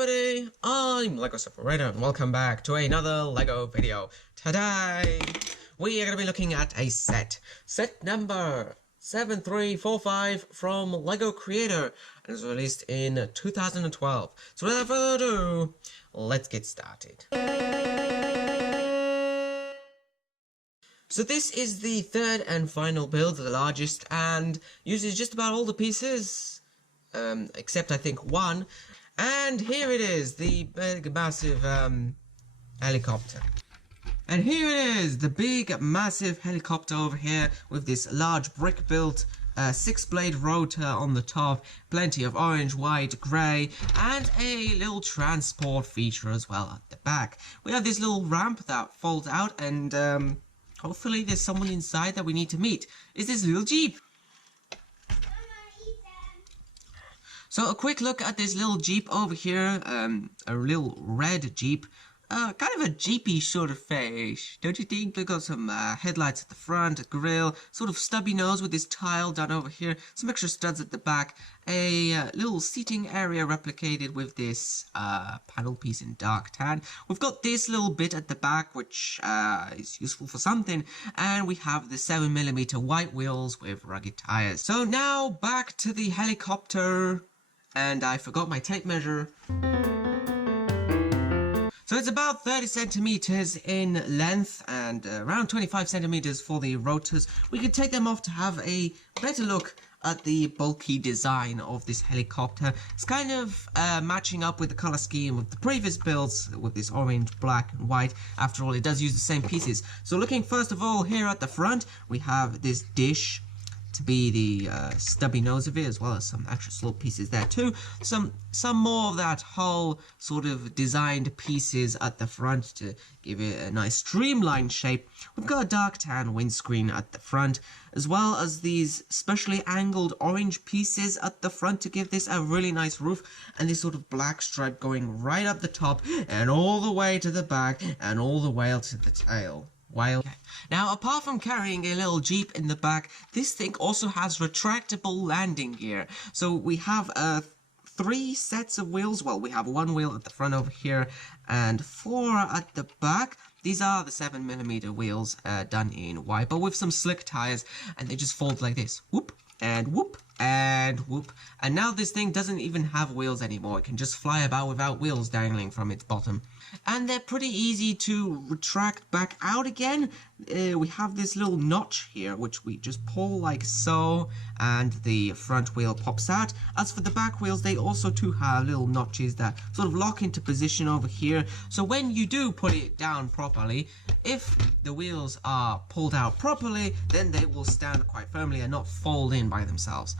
everybody, I'm LEGO Separator and welcome back to another LEGO video. Today, we are going to be looking at a set number 7345 from LEGO Creator, and it was released in 2012. So without further ado, let's get started. So this is the third and final build, the largest, and uses just about all the pieces, except I think one. And here it is, the big massive helicopter. And here it is, the big massive helicopter over here with this large brick built 6-blade rotor on the top, plenty of orange, white, grey, and a little transport feature as well at the back. We have this little ramp that folds out, and hopefully there's someone inside that we need to meet. Is this little Jeep? So a quick look at this little Jeep over here, a little red Jeep, kind of a Jeepy sort of face, don't you think? We've got some headlights at the front, a grille, sort of stubby nose with this tile down over here, some extra studs at the back, a little seating area replicated with this panel piece in dark tan. We've got this little bit at the back which is useful for something, and we have the 7mm white wheels with rugged tires. So now back to the helicopter. And I forgot my tape measure. So it's about 30 centimeters in length and around 25 centimeters for the rotors. We could take them off to have a better look at the bulky design of this helicopter. It's kind of matching up with the color scheme of the previous builds with this orange, black and white. After all, it does use the same pieces. So looking first of all here at the front, we have this dish to be the stubby nose of it, as well as some extra slope pieces there too. Some more of that whole sort of designed pieces at the front to give it a nice streamlined shape. We've got a dark tan windscreen at the front, as well as these specially angled orange pieces at the front to give this a really nice roof, and this sort of black stripe going right up the top and all the way to the back and all the way to the tail. Now, apart from carrying a little Jeep in the back, this thing also has retractable landing gear. So we have 3 sets of wheels. Well, we have 1 wheel at the front over here and 4 at the back. These are the 7mm wheels done in white, but with some slick tires, and they just fold like this. Whoop and whoop and whoop. And now this thing doesn't even have wheels anymore. It can just fly about without wheels dangling from its bottom. And they're pretty easy to retract back out again. We have this little notch here, which we just pull like so, and the front wheel pops out. As for the back wheels, they also too have little notches that sort of lock into position over here. So when you do put it down properly, if the wheels are pulled out properly, then they will stand quite firmly and not fold in by themselves.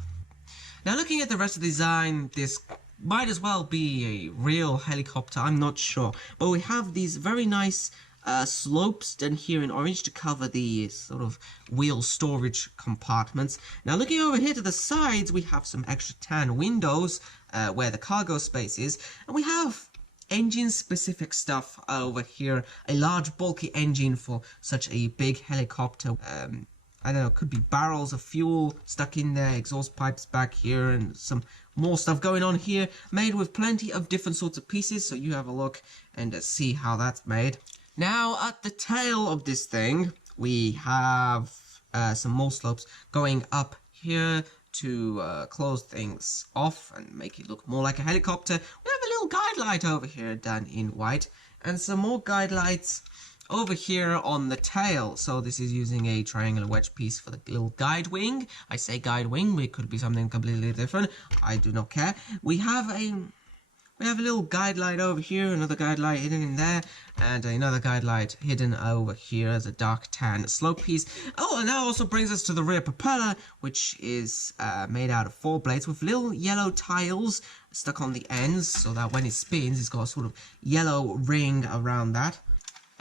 Now looking at the rest of the design, this might as well be a real helicopter, I'm not sure. But we have these very nice slopes done here in orange to cover the sort of wheel storage compartments. Now looking over here to the sides, we have some extra tan windows where the cargo space is. And we have engine specific stuff over here. A large bulky engine for such a big helicopter. I don't know, could be barrels of fuel stuck in there, exhaust pipes back here, and some more stuff going on here, made with plenty of different sorts of pieces, so you have a look and see how that's made. Now, at the tail of this thing, we have some more slopes going up here to close things off and make it look more like a helicopter. We have a little guide light over here done in white, and some more guide lights over here on the tail. So this is using a triangular wedge piece for the little guide wing. I say guide wing, but it could be something completely different. I do not care. We have a little guide light over here, another guide light hidden in there, and another guide light hidden over here as a dark tan slope piece. Oh, and that also brings us to the rear propeller, which is made out of 4 blades with little yellow tiles stuck on the ends, so that when it spins, it's got a sort of yellow ring around that.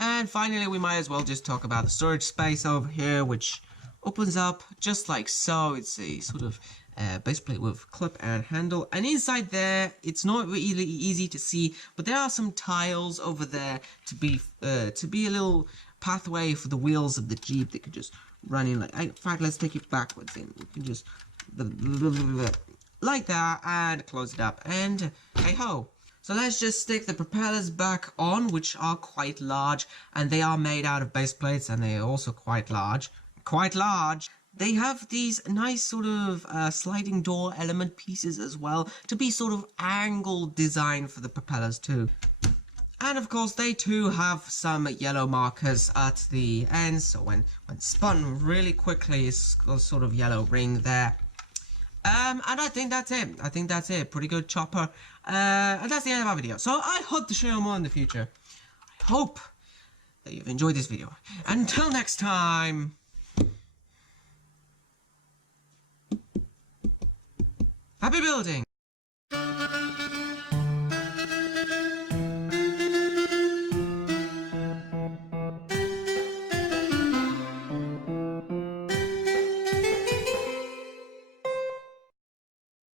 And finally, we might as well just talk about the storage space over here, which opens up just like so. It's a sort of base plate with clip and handle. And inside there, it's not really easy to see, but there are some tiles over there to be a little pathway for the wheels of the Jeep that could just run in. Like, in fact, let's take it backwards. And we can just like that and close it up. And hey ho, So let's just stick the propellers back on, which are quite large, and they are made out of base plates, and they are also quite large. Quite large. They have these nice sort of sliding door element pieces as well, to be sort of angled design for the propellers too. And of course they too have some yellow markers at the end, so when spun really quickly it's got a sort of yellow ring there. And I think that's it. Pretty good chopper. And that's the end of our video. So I hope to show you more in the future. I hope that you've enjoyed this video. Until next time. Happy building!